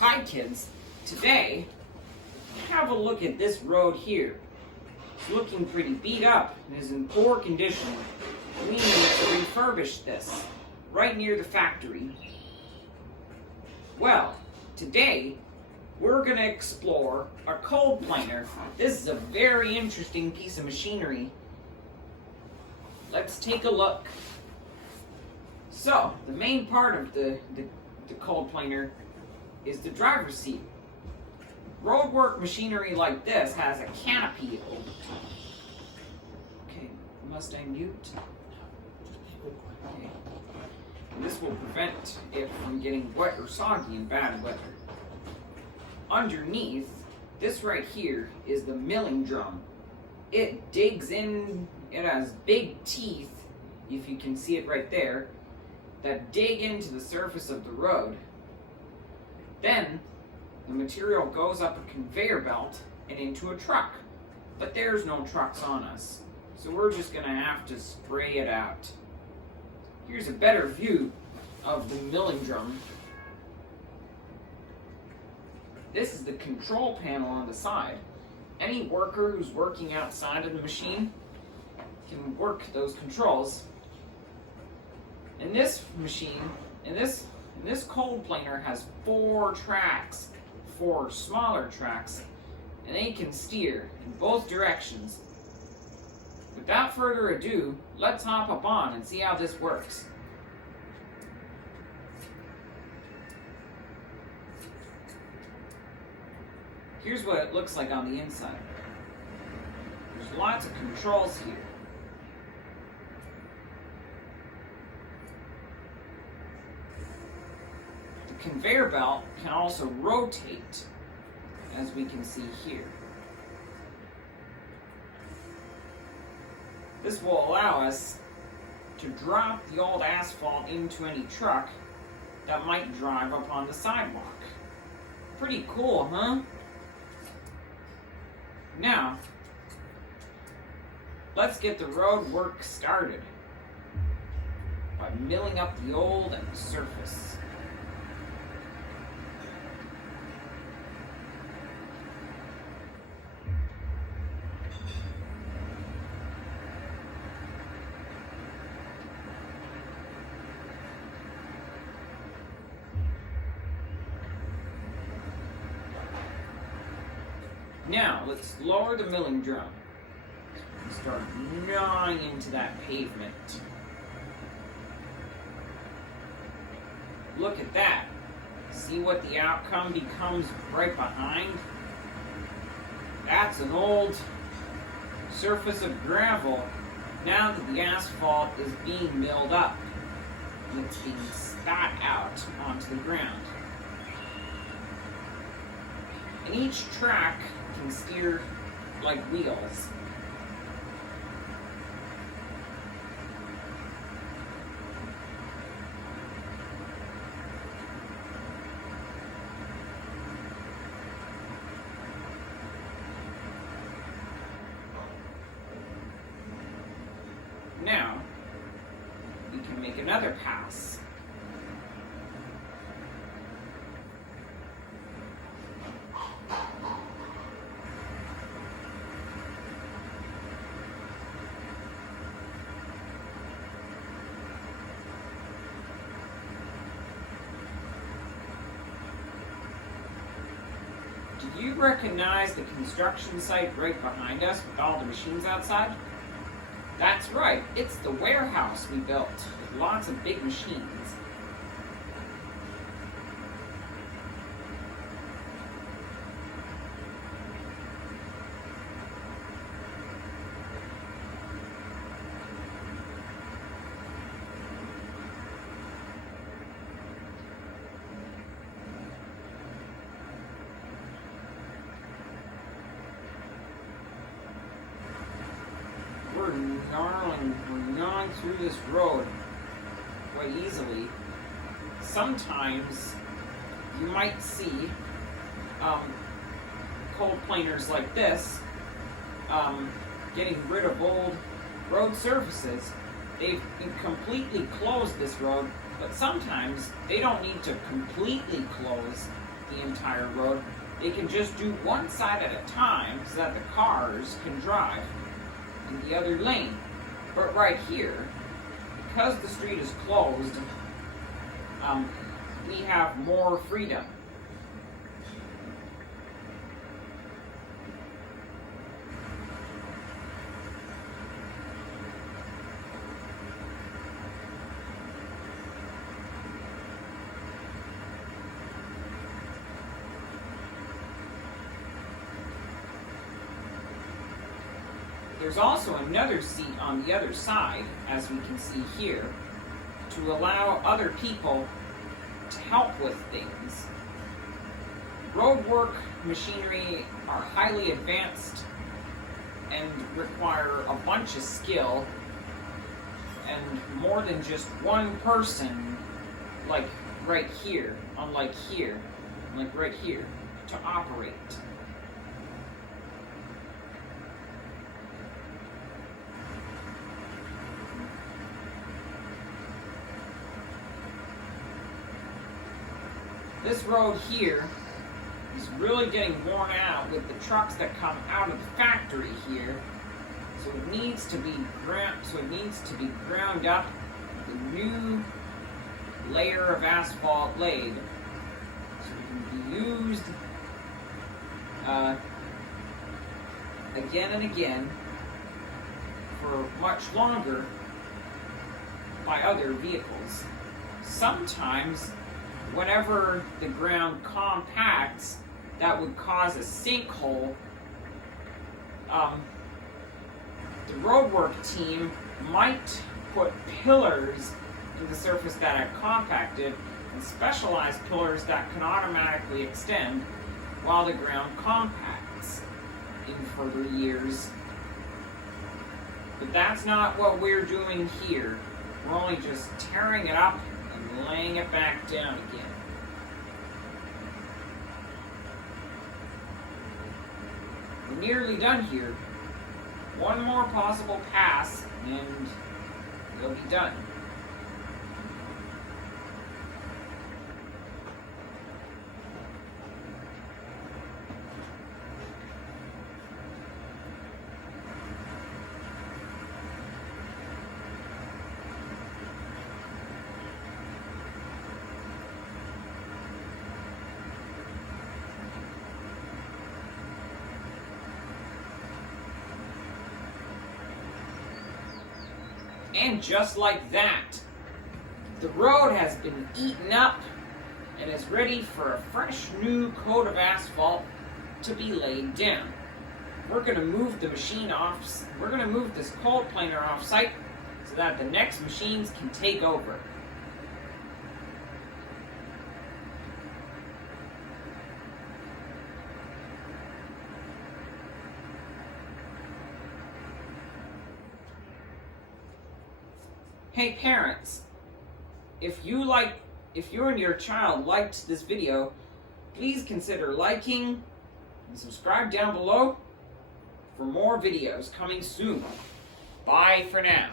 Hi kids, today have a look at this road here. It's looking pretty beat up and is in poor condition. We need to refurbish this right near the factory. Well, today we're going to explore a cold planer. This is a very interesting piece of machinery. Let's take a look. So, the main part of the cold planer is the driver's seat. Roadwork machinery like this has a canopy over top. Okay, must I mute? Okay. And this will prevent it from getting wet or soggy in bad weather. Underneath, this right here is the milling drum. It digs in, it has big teeth, if you can see it right there, that dig into the surface of the road. Then, the material goes up a conveyor belt and into a truck. But there's no trucks on us, so we're just going to have to spray it out. Here's a better view of the milling drum. This is the control panel on the side. Any worker who's working outside of the machine can work those controls. And this machine, this cold planer has 4 tracks, 4 smaller tracks, and they can steer in both directions. Without further ado, let's hop up on and see how this works. Here's what it looks like on the inside. There's lots of controls here. The conveyor belt can also rotate, as we can see here. This will allow us to drop the old asphalt into any truck that might drive up on the sidewalk. Pretty cool, huh? Now, let's get the road work started by milling up the old surface. Now, let's lower the milling drum and start gnawing into that pavement. Look at that. See what the outcome becomes right behind? That's an old surface of gravel now that the asphalt is being milled up and it's being spat out onto the ground. And each track can steer like wheels. Now, we can make another pass. Do you recognize the construction site right behind us with all the machines outside? That's right, it's the warehouse we built with lots of big machines. We're gnawing through this road quite easily. Sometimes you might see cold planers like this getting rid of old road surfaces. They've completely closed this road, but sometimes they don't need to completely close the entire road. They can just do one side at a time so that the cars can drive in the other lane. But right here, because the street is closed, we have more freedom. There's also another seat on the other side, as we can see here, to allow other people to help with things. Roadwork machinery are highly advanced and require a bunch of skill and more than just one person, like right here, unlike here, like right here, to operate. This road here is really getting worn out with the trucks that come out of the factory here. So it needs to be ground up with a new layer of asphalt laid so it can be used again and again for much longer by other vehicles. Sometimes whenever the ground compacts, that would cause a sinkhole. The roadwork team might put pillars in the surface that are compacted, and specialized pillars that can automatically extend while the ground compacts in further years. But that's not what we're doing here. We're only just tearing it up and laying it back down again. We're nearly done here. One more possible pass and we'll be done. And just like that, the road has been eaten up and is ready for a fresh new coat of asphalt to be laid down. We're going to move the machine off. We're going to move this cold planer off site so that the next machines can take over. Hey parents, if you and your child liked this video, please consider liking and subscribe down below for more videos coming soon. Bye for now.